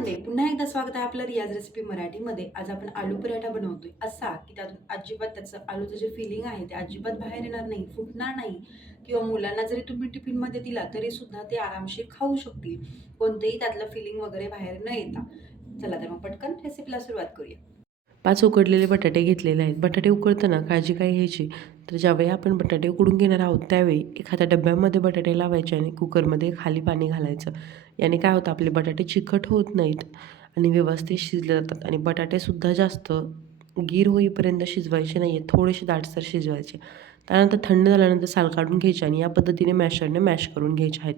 मंडळी पुन्हा एकदा स्वागत आहे आपलं रियाज रेसिपी मराठीमध्ये. आज आपण आलू पराठा बनवतोय. असा की त्यातून अजिबात त्याचं आलूचं जे फिलिंग आहे ते अजिबात बाहेर येणार नाही फुटणार नाही. किंवा मुलांना जरी तुम्ही टिफिनमध्ये दिला तरी सुद्धा ते आरामशीर खाऊ शकतील. कोणतेही त्यातलं फिलिंग वगैरे बाहेर न येता. चला तर मग पटकन रेसिपीला सुरुवात करूया. पाच उकडलेले बटाटे घेतलेले आहेत. बटाटे उकडताना काळजी काय घ्यायची? तर ज्यावेळी आपण बटाटे उकडून घेणार आहोत त्यावेळी एखाद्या डब्यामध्ये बटाटे लावायचे आणि कुकरमध्ये खाली पाणी घालायचं. याने काय होतं? आपले बटाटे चिकट होत नाहीत आणि व्यवस्थित शिजले जातात आणि बटाटेसुद्धा जास्त गीर होईपर्यंत शिजवायचे नाही आहेत थोडेसे दाटसर शिजवायचे. त्यानंतर थंड झाल्यानंतर साल काढून घ्यायचे आणि या पद्धतीने मॅशरने मॅश करून घ्यायचे आहेत.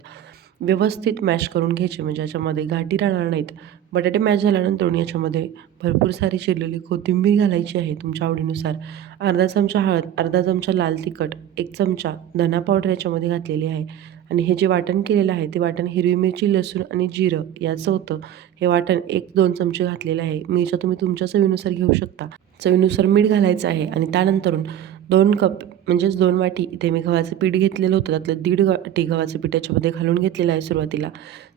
व्यवस्थित मॅश करून घ्यायचे. म्हणजे याच्यामध्ये गाठी राहणार नाहीत. बटाटे मॅश झाल्यानंतर याच्यामध्ये भरपूर सारी चिरलेली कोथिंबीर घालायची आहे तुमच्या आवडीनुसार. अर्धा चमचा हळद अर्धा चमचा लाल तिखट एक चमचा धना पावडर याच्यामध्ये घातलेली आहे. आणि हे जे वाटण केलेलं आहे ते वाटण हिरवी मिरची लसूण आणि जिरं याचं होतं. हे वाटण एक दोन चमचे घातलेलं आहे. मिरच्या तुम्ही तुमच्या चवीनुसार घेऊ शकता. चवीनुसार मीठ घालायचं आहे आणि त्यानंतरून दोन कप म्हणजेच दोन वाटी इथे मी गव्हाचं पीठ घेतलेलं होतं. त्यातलं दीड वाटी गव्हाचं पीठ याच्यामध्ये घालून घेतलेलं आहे सुरुवातीला.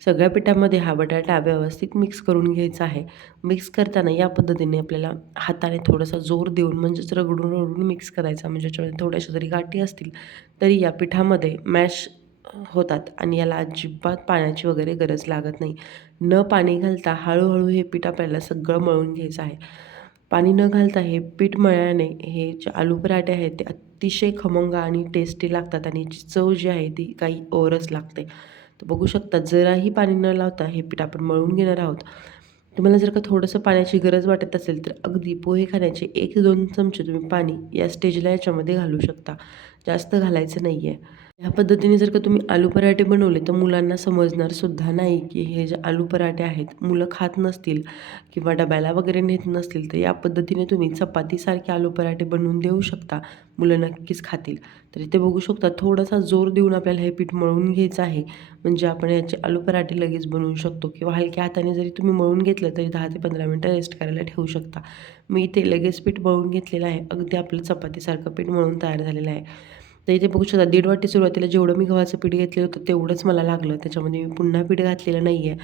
सगळ्या पिठामध्ये हा बटाटा व्यवस्थित मिक्स करून घ्यायचा आहे. मिक्स करताना या पद्धतीने आपल्याला हाताने थोडासा जोर देऊन म्हणजेच रगडून रगडून मिक्स करायचा. म्हणजे याच्यामध्ये थोड्याशा जरी गाठी असतील तरी या पिठामध्ये मॅश होतात आणि याला अजिबात पाण्याची वगैरे गरज लागत नाही. न पाणी घालता हळूहळू हे पीठ आपल्याला सगळं मळून घ्यायचं आहे. पाणी न घालता हे पीठ मळल्याने हे जे आलू पराठे आहेत ते अतिशय खमंग आणि टेस्टी लागतात आणि याची चव जी आहे ती काही ओरच लागते. तर बघू शकता जराही पाणी न लावता हे पीठ आपण मळून घेणार आहोत. तुम्हाला जर का थोडंसं पाण्याची गरज वाटत असेल तर अगदी पोहे खाण्याचे एक दोन चमचे तुम्ही पाणी या स्टेजला याच्यामध्ये घालू शकता. जास्त घालायचं नाही आहे ह्या पद्धतीने जर का तुम्ही आलू पराठे बनवले तर मुलांना समजणार सुद्धा नाही की हे जे आलू पराठे आहेत मुलं खात नसतील किंवा डब्याला वगैरे नेत नसतील तर या पद्धतीने तुम्ही चपातीसारखे आलू पराठे बनवून देऊ शकता. मुलं नक्कीच खातील. तर इथे बघू शकता थोडासा जोर देऊन आपल्याला हे पीठ मळून घ्यायचं आहे. म्हणजे आपण याचे आलू पराठे लगेच बनवू शकतो किंवा हलक्या हाताने जरी तुम्ही मळून घेतलं तरी दहा ते पंधरा मिनटं रेस्ट करायला ठेवू शकता. मी इथे लगेच पीठ मळून घेतलेलं आहे. अगदी आपलं चपातीसारखं पीठ मळून तयार झालेलं आहे. तर इथे बघू शकता दीड वाटी सुरुवातीला जेवढं मी गव्हाचं पीठ घेतलेलं होतं तेवढंच मला लागलं. त्याच्यामध्ये मी पुन्हा पीठ घातलेलं नाही आहे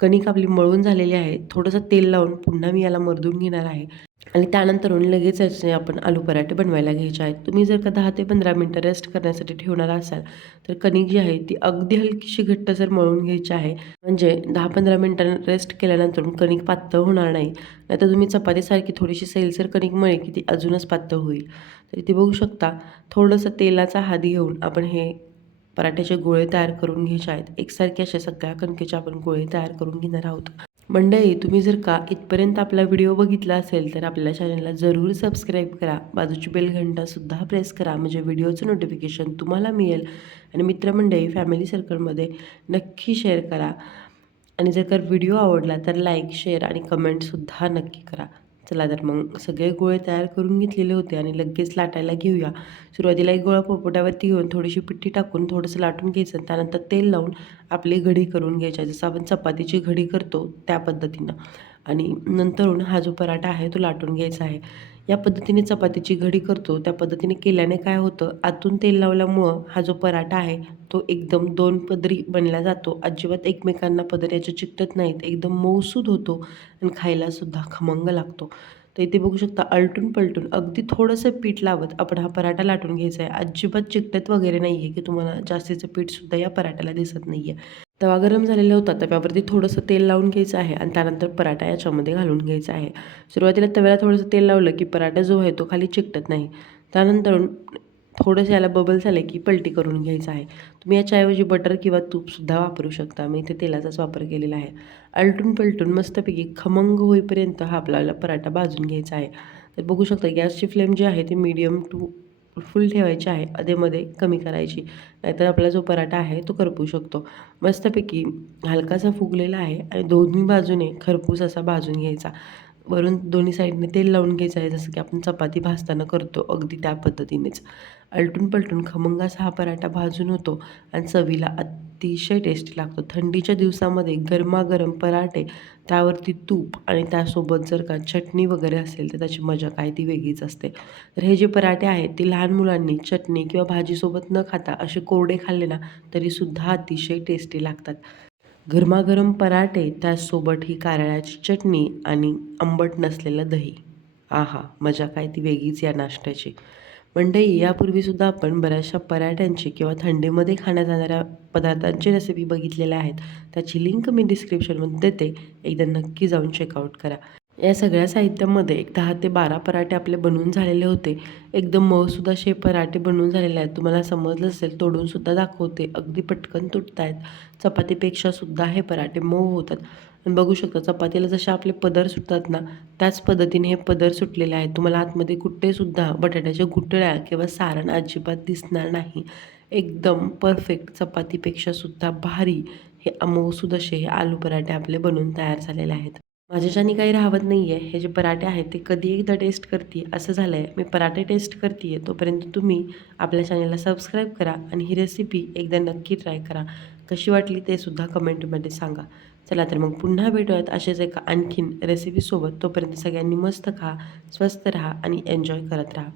कणिक आपली मळून झालेली आहे. थोडंसं तेल लावून पुन्हा मी याला मर्दून घेणार आहे. आणि त्यानंतरून लगेच याचे आपण आलू पराठे बनवायला घ्यायचे आहेत. तुम्ही जर का दहा ते पंधरा मिनटं रेस्ट करण्यासाठी ठेवणार असाल तर कणिक जी आहे ती अगदी हलकीशी घट्ट जर मळून घ्यायची आहे म्हणजे दहा पंधरा मिनटं रेस्ट केल्यानंतर कणिक पातळ होणार नाही. नाहीतर तुम्ही चपातीसारखी थोडीशी सैलसर कणिक मळी की ती अजूनच पातळ होईल. तर इथे बघू शकता थोडंसं तेलाचा हात घेऊन आपण हे पराठ्याचे गोळे तयार करून घ्यायचे आहेत. एकसारखे अशा सगळ्या कणकेचे आपण गोळे तयार करून घेणार आहोत. मंडळी तुम्ही जर का इथपर्यंत आपला व्हिडिओ बघितला असेल तर आपल्या चॅनलला जरूर सबस्क्राईब करा. बाजूची बेल घंटासुद्धा प्रेस करा म्हणजे व्हिडिओचं नोटिफिकेशन तुम्हाला मिळेल. आणि मित्रमंडळी फॅमिली सर्कलमध्ये नक्की शेअर करा. आणि जर का व्हिडिओ आवडला तर लाईक शेअर आणि कमेंटसुद्धा नक्की करा. चला तर मग सगळे गोळे तयार करून घेतलेले होते आणि लगेच लाटायला घेऊया. सुरुवातीला एक गोळा पोपटावरती घेऊन थोडीशी पिठी टाकून थोडंसं लाटून घ्यायचं त्यानंतर तेल लावून आपली घडी करून घ्यायची. जसं आपण चपातीची घडी करतो त्या पद्धतीनं. आणि नंतरून हा जो पराठा आहे तो लाटून घ्यायचा आहे. या पद्धतीने चपातीची घडी करतो. त्या पद्धतीने केल्याने काय होतं? आतून तेल लावल्यामुळं हा जो पराठा आहे तो एकदम दोन पदरी बनला जातो. अजिबात एकमेकांना पदऱ्याच्या चिकटत नाहीत. एकदम मऊसूद होतो आणि खायलासुद्धा खमंग लागतो. तर इथे बघू शकता आलटून पलटून अगदी थोडंसं पीठ लावत आपण हा पराठा लाटून घ्यायचा आहे. अजिबात चिकटत वगैरे नाही आहे की तुम्हाला जास्तीचं पीठसुद्धा या पराठ्याला दिसत नाही आहे तवा गरम झालेला होता. तव्यावरती थोडंसं तेल लावून घ्यायचं आहे आणि त्यानंतर पराठा याच्यामध्ये घालून घ्यायचा आहे. सुरुवातीला तव्याला थोडंसं तेल लावलं की पराठा जो आहे तो खाली चिकटत नाही. त्यानंतर थोडंसं याला बबल झाले की पलटी करून घ्यायचं आहे. तुम्ही याच्याऐवजी बटर किंवा तूपसुद्धा वापरू शकता. मी इथे तेलाचाच वापर केलेला आहे. आलटून पलटून मस्तपैकी खमंग होईपर्यंत हा आपल्याला पराठा भाजून घ्यायचा आहे. तर बघू शकता गॅसची फ्लेम जी आहे ती मीडियम टू फुल ठेवायची आहे अधेमध्ये कमी करायची. नाहीतर आपला जो पराठा आहे तो करपू शकतो. मस्तपैकी हलकासा फुगलेला आहे आणि दोन्ही बाजूने खरपूस असा भाजून घ्यायचा. वरून दोन्ही साईडने तेल लावून घ्यायचं आहे. जसं की आपण चपाती भाजताना करतो अगदी त्या पद्धतीनेच. आलटून पलटून खमंगाचा हा पराठा भाजून होतो आणि चवीला अतिशय टेस्टी लागतो. थंडीच्या दिवसामध्ये गरमागरम पराठे त्यावरती तूप आणि त्यासोबत जर का चटणी वगैरे असेल तर त्याची मजा काय ती वेगळीच असते. तर हे जे पराठे आहेत ते लहान मुलांनी चटणी किंवा भाजीसोबत न खाता असे कोरडे खाल्ले ना तरीसुद्धा अतिशय टेस्टी लागतात. गरमागरम पराठे त्याचसोबत ही कारळ्याची चटणी आणि आंबट नसलेलं दही. आहा मजा काय ती वेगळीच या नाश्त्याची. मंडई यापूर्वीसुद्धा आपण बऱ्याचशा पराठ्यांची किंवा थंडीमध्ये खाण्यात जाणाऱ्या पदार्थांची रेसिपी बघितलेल्या आहेत. त्याची लिंक मी डिस्क्रिप्शनमध्ये देते. एकदा नक्की जाऊन चेकआउट करा. या सगळ्या साहित्यामध्ये एक दहा ते बारा पराठे आपले बनवून झालेले होते. एकदम मऊसुद्धा असे पराठे बनवून झालेले आहेत. तुम्हाला समजलं असेल तोडूनसुद्धा दाखवते. अगदी पटकन तुटत आहेत चपातीपेक्षासुद्धा हे पराठे मऊ होतात. आणि बघू शकता चपातीला जसे आपले पदर सुटतात ना त्याच पद्धतीने हे पदर सुटलेले आहेत. तुम्हाला आतमध्ये कुठेसुद्धा बटाट्याच्या गुटळ्या किंवा सारण अजिबात दिसणार नाही. एकदम परफेक्ट चपातीपेक्षासुद्धा भारी हे अमऊसूद असे हे आलू पराठे आपले बनवून तयार झालेले आहेत. माझ्याच्यानी काही राहत नाही आहे हे जे पराठे आहेत ते कधी एकदा टेस्ट करते असं झालं आहे मी पराठे टेस्ट करते आहे तोपर्यंत तुम्ही आपल्या चॅनलला सबस्क्राईब करा आणि ही रेसिपी एकदा नक्की ट्राय करा. कशी वाटली ते सुद्धा कमेंटमध्ये सांगा. चला तर मग पुन्हा भेटूयात असेच एका आणखीन रेसिपीसोबत तोपर्यंत सगळ्यांनी मस्त खा स्वस्त राहा आणि एन्जॉय करत राहा.